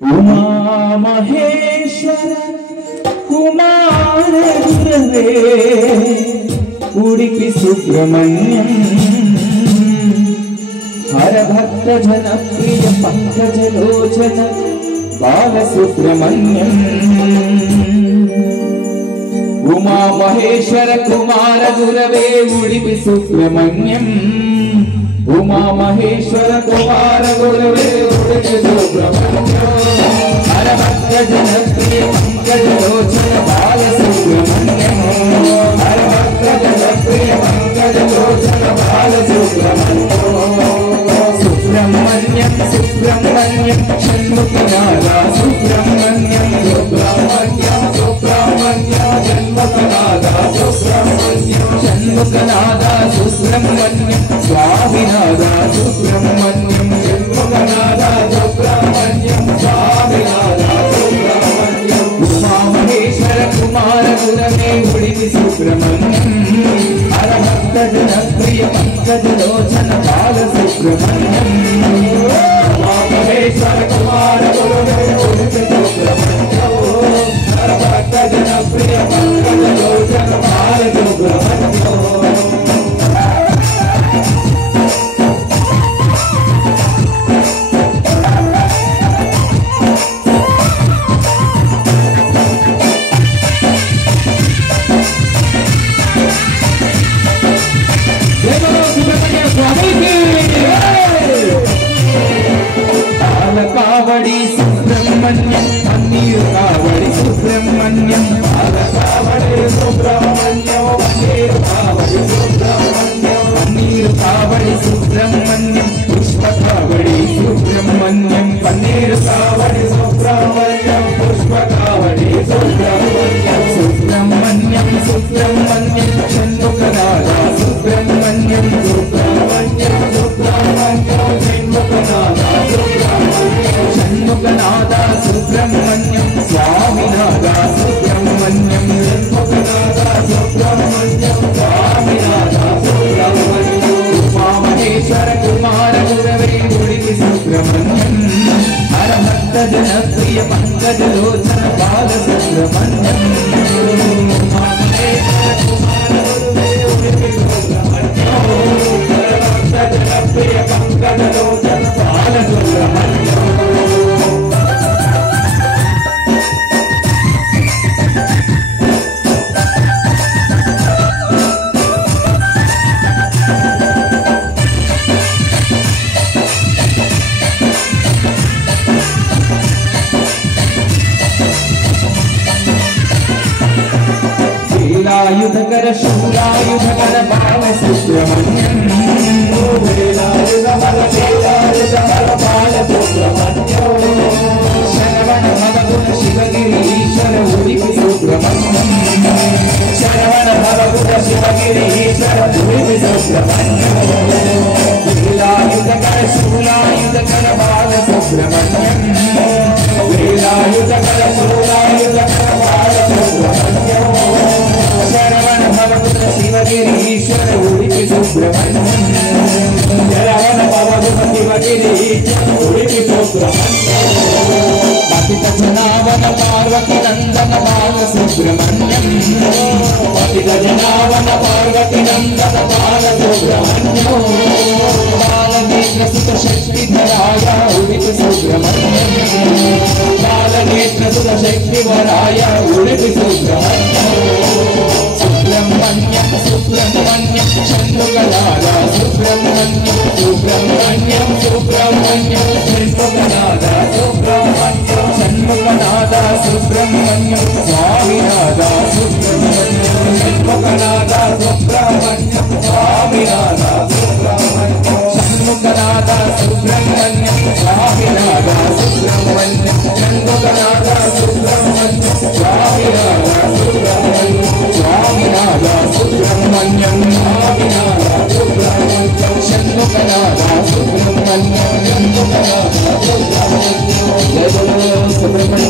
उमा महेश्वर कुमार गुरवे उडुपि सुब्रह्मण्यम हर भक्त जनप्रिय पंकज लोचन बाल सुब्रह्मण्यम उमा महेश्वर कुमार गुरवे उडुपि सुब्रह्मण्यम उमा महेश्वर कुमार गुरवे उडुपि सुब्रह्मण्यम हर भक्त जनप्रिय पंकज लोचन बाल सुब्रह्मण्यम हर भक्त जनप्रिय पंकज लोचन बाल सुब्रह्मण्यम सुब्रह्मण्यम षण्मुखनादा सुब्रह्मण्यम सुब्रह्मण्यम सुब्रह्मण्यम षण्मुखनादा सुब्रह्मण्यम षण्मुखनादा सुब्रह्मण्यम स्वामिनादा सुब्रह्मण्यम षण्मुखनादा सुब्रह्मण्यम स्वामिनादा सुब्रह्मण्यम उमा महेश्वर कुमार गुरवे उडुपि सुब्रह्मण्यम हर भक्त जनप्रिय पंकज लोचन बाल सुब्रह्मण्यम उमा महेश्वर कुमार गुरवे उडुपि सुब्रह्मण्यम हर भक्त जनप्रिय पंकज लोचन बाल सुब्रह्मण्यम कावड़ी सुब्रह्मण्यम पन्नीर कावड़ी सुब्रह्मण्यम कावड़ी सुब्रह्मण्यम पन्नीर कावड़ी सुब्रह्मण्यम पन्नीर कावड़ी सुब्रह्मण्यम पुष्प कावड़ी सुब्रह्मण्यम पन्नीर कावड़ी सुब्रह्मण्यम पुष्प कावड़ी सुब्रह्मण्यम सुब्रह्मण्यम सुब्रह्मण्यम षण्मुखनादा सुब्रह्मण्यम सुब्रह्मण्यम सुब्रह्मण्यम षण्मुखनादा षण्मुखनादा सुब्रह्मण्यम स्वामिनादा सुब्रह्मण्यम षण्मुखनादा सुब्रह्मण्यम स्वामिनादा सुब्रह्मण्यम उमा महेश्वर कुमार गुरवे उडुपि सुब्रह्मण्यम हर भक्त जनप्रिय पंकज लोचन बाल सुब्रह्मण्यम उमा महेश्वर कुमार गुरवे उडुपि सुब्रह्मण्यम हर भक्त जनप्रिय पंकज लोचन बाल सुब्रह्मण्यम वेलायुधकर शूलायुधकर बाल सुब्रह्मण्यम वेलायुधकर बाल सुब्रह्मण्यम शरवण भवगुण शिवगिरीश्वर उडुपि सुब्रह्मण्यम शरवण भवगुण शिवगिरीश्वर उडुपि सुब्रह्मण्यम वेलायुधकर शूलायुधकर बाल सुब्रह्मण्यम वेलायुधकर शूलायुधकर बाल सुब्रह्मण्यम शरवण भवगुण शिवगिरीश्वर उडुपि सुब्रह्मण्यम शरवण भवगुण शिवगिरीश्वर उडुपि सुब्रह्मण्यम पतित जनावन पार्वती नंदन बाल सुब्रह्मण्यम पतित जनावन पार्वती नंदन बाल सुब्रह्मण्यम बाल नेत्र सुत शक्ति धराय उडुपि सुब्रह्मण्यम बाल नेत्र सुत शक्ति धराय उडुपि सुब्रह्मण्यम सुब्रह्मण्यम सुब्रह्मण्यम षण्मुखनादा सुब्रह्मण्यम सुब्रह्मण्यम सुब्रह्मण्यम षण्मुखनादा सुब्रह्मण्यम षण्मुखनादा सुब्रह्मण्यम स्वामिनादा सुब्रह्मण्यम षण्मुखनादा सुब्रह्मण्यम स्वामिनादा सुब्रह्मण्यम षण्मुखनादा सुब्रह्मण्यम स्वामिनादा सुब्रह्मण्यम षण्मुखनादा सुब्रह्मण्यम स्वामिनादा सुब्रह्मण्यम स्वामिनादा सुब्रह्मण्यम स्वामिनादा सुब्रह्मण्यम षण्मुखनादा सुब्रह्मण्यम षण्मुखनादा सुब्रह्मण्यम जय बोलो सुब्रह्मण्य